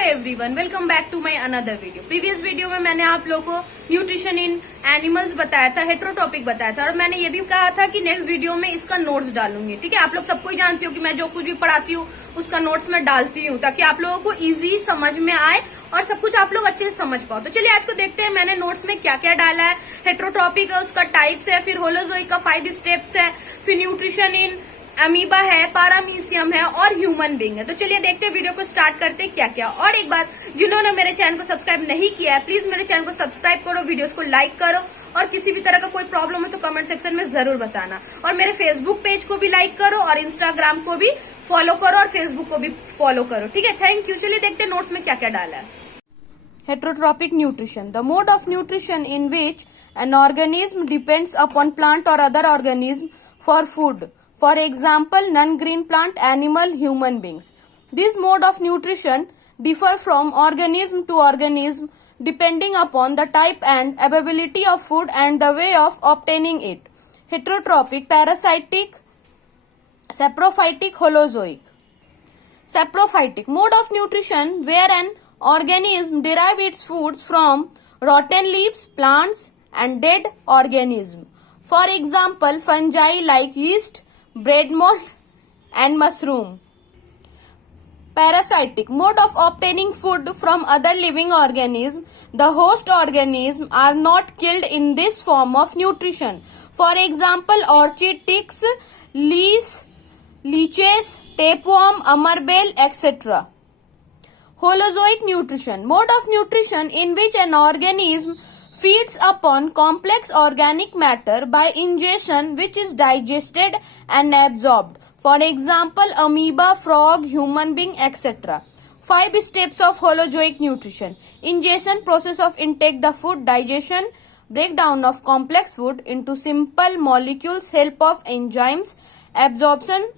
Everyone, welcome back to my another video. Previous video में मैंने आप लोगों को न्यूट्रिशन इन एनिमल्स बताया था, हेट्रोटॉपिक बताया था, और मैंने ये भी कहा था कि नेक्स्ट वीडियो में इसका नोट्स डालूंगी। ठीक है, आप लोग सबको ही जानती हो कि मैं जो कुछ भी पढ़ाती हूँ उसका नोट्स मैं डालती हूँ ताकि आप लोगों को इजी समझ में आए और सब कुछ आप लोग अच्छे से समझ पाओ। तो चलिए आज को देखते हैं मैंने नोट्स में क्या क्या डाला है। हेट्रोटॉपिक है, उसका टाइप्स है, फिर होलोजोइक का 5 स्टेप्स है, फिर न्यूट्रिशन इन अमीबा है, पारामीशियम है और ह्यूमन बीइंग है। तो चलिए देखते हैं, वीडियो को स्टार्ट करते हैं क्या क्या। और एक बार, जिन्होंने मेरे चैनल को सब्सक्राइब नहीं किया है प्लीज मेरे चैनल को सब्सक्राइब करो, वीडियोस को लाइक करो, और किसी भी तरह का कोई प्रॉब्लम हो तो कमेंट सेक्शन में जरूर बताना। और मेरे फेसबुक पेज को भी लाइक करो और इंस्टाग्राम को भी फॉलो करो और फेसबुक को भी फॉलो करो। ठीक है, थैंक यू। चलिए देखते हैं नोट्स में क्या क्या डाला है। Heterotropic nutrition, the mode of nutrition in which an organism depends upon plant or other organism for food. For example, non-green plant, animal, human beings. This mode of nutrition differ from organism to organism depending upon the type and availability of food and the way of obtaining it. Heterotropic, parasitic, saprophytic, holozoic. Saprophytic, mode of nutrition where an organism derive its foods from rotten leaves, plants and dead organism. For example, fungi like yeast, bread mold and mushroom. Parasitic, mode of obtaining food from other living organisms. The host organisms are not killed in this form of nutrition. For example, orchid, ticks, leeches, tapeworm, amarbel, etc. Holozoic nutrition, mode of nutrition in which an organism feeds upon complex organic matter by ingestion which is digested and absorbed. For example, amoeba, frog, human being, etc. 5 steps of holozoic nutrition: ingestion, process of intake the food; digestion, breakdown of complex food into simple molecules, help of enzymes; absorption,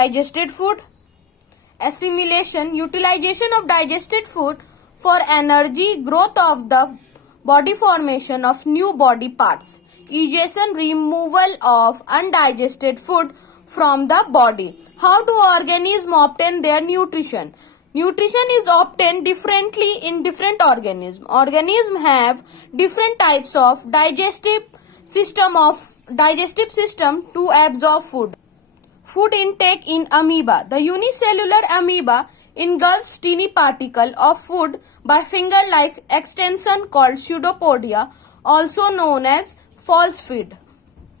digested food; assimilation, utilization of digested food for energy, growth of the body, formation of new body parts; egestion, removal of undigested food from the body. How do organisms obtain their nutrition? Nutrition is obtained differently in different organisms. Organisms have different types of digestive system to absorb food. Food intake in amoeba. The unicellular amoeba engulfs teeny particle of food by finger-like extension called pseudopodia, also known as false feed.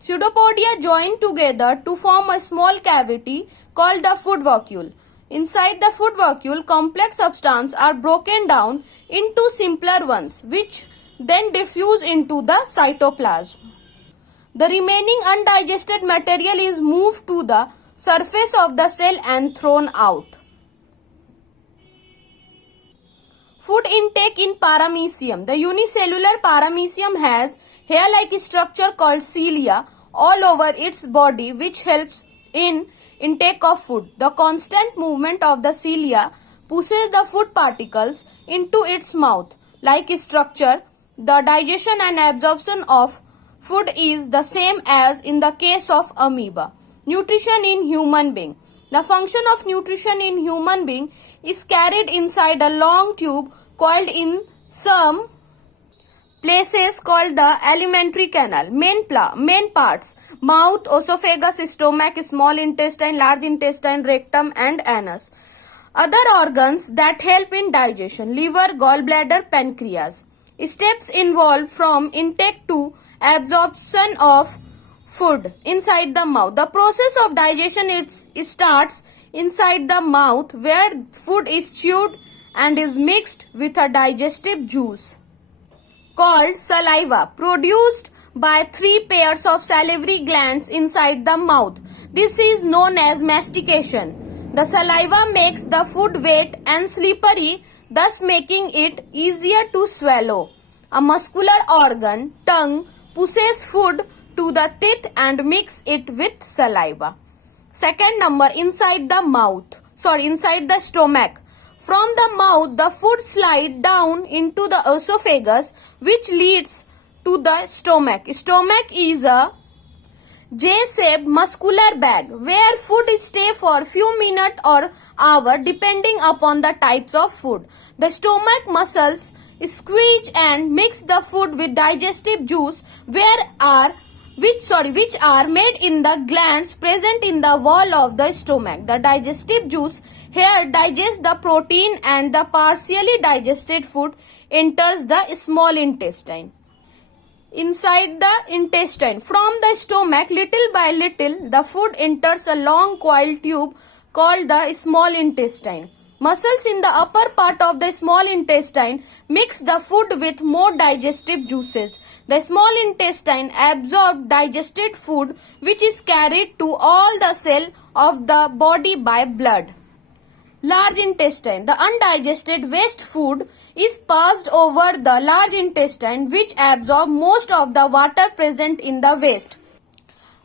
Pseudopodia join together to form a small cavity called the food vacuole. Inside the food vacuole, complex substances are broken down into simpler ones, which then diffuse into the cytoplasm. The remaining undigested material is moved to the surface of the cell and thrown out. Food intake in paramecium. The unicellular paramecium has hair-like structure called cilia all over its body, which helps in intake of food. The constant movement of the cilia pushes the food particles into its mouth. Like structure, the digestion and absorption of food is the same as in the case of amoeba. Nutrition in human being. The function of nutrition in human being is carried inside a long tube coiled in some places called the alimentary canal. Main parts: mouth, esophagus, stomach, small intestine, large intestine, rectum and anus. Other organs that help in digestion: liver, gallbladder, pancreas. Steps involved from intake to absorption of food inside the mouth. The process of digestion it starts inside the mouth, where food is chewed and is mixed with a digestive juice called saliva, produced by 3 pairs of salivary glands inside the mouth. This is known as mastication. The saliva makes the food wet and slippery, thus making it easier to swallow. A muscular organ, tongue, pushes food to the teeth and mix it with saliva. Second number, inside the stomach. From the mouth, the food slides down into the esophagus, which leads to the stomach. Stomach is a J-shaped muscular bag where food stay for few minutes or hour depending upon the types of food. The stomach muscles squeeze and mix the food with digestive juice which are made in the glands present in the wall of the stomach. The digestive juice here digests the protein and the partially digested food enters the small intestine. Inside the intestine, from the stomach, little by little, the food enters a long coil tube called the small intestine. Muscles in the upper part of the small intestine mix the food with more digestive juices. The small intestine absorbs digested food which is carried to all the cells of the body by blood. Large intestine. The undigested waste food is passed over the large intestine which absorbs most of the water present in the waste.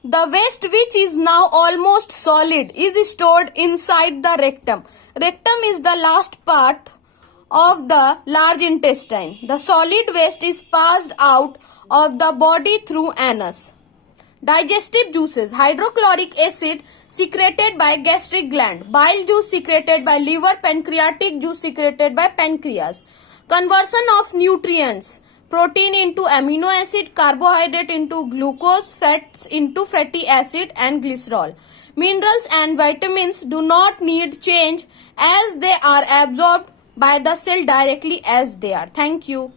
The waste, which is now almost solid, is stored inside the rectum. Rectum is the last part of the large intestine. The solid waste is passed out of the body through anus. Digestive juices. Hydrochloric acid secreted by gastric gland. Bile juice secreted by liver. Pancreatic juice secreted by pancreas. Conversion of nutrients. Protein into amino acid, carbohydrate into glucose, fats into fatty acid and glycerol. Minerals and vitamins do not need change as they are absorbed by the cell directly as they are. Thank you.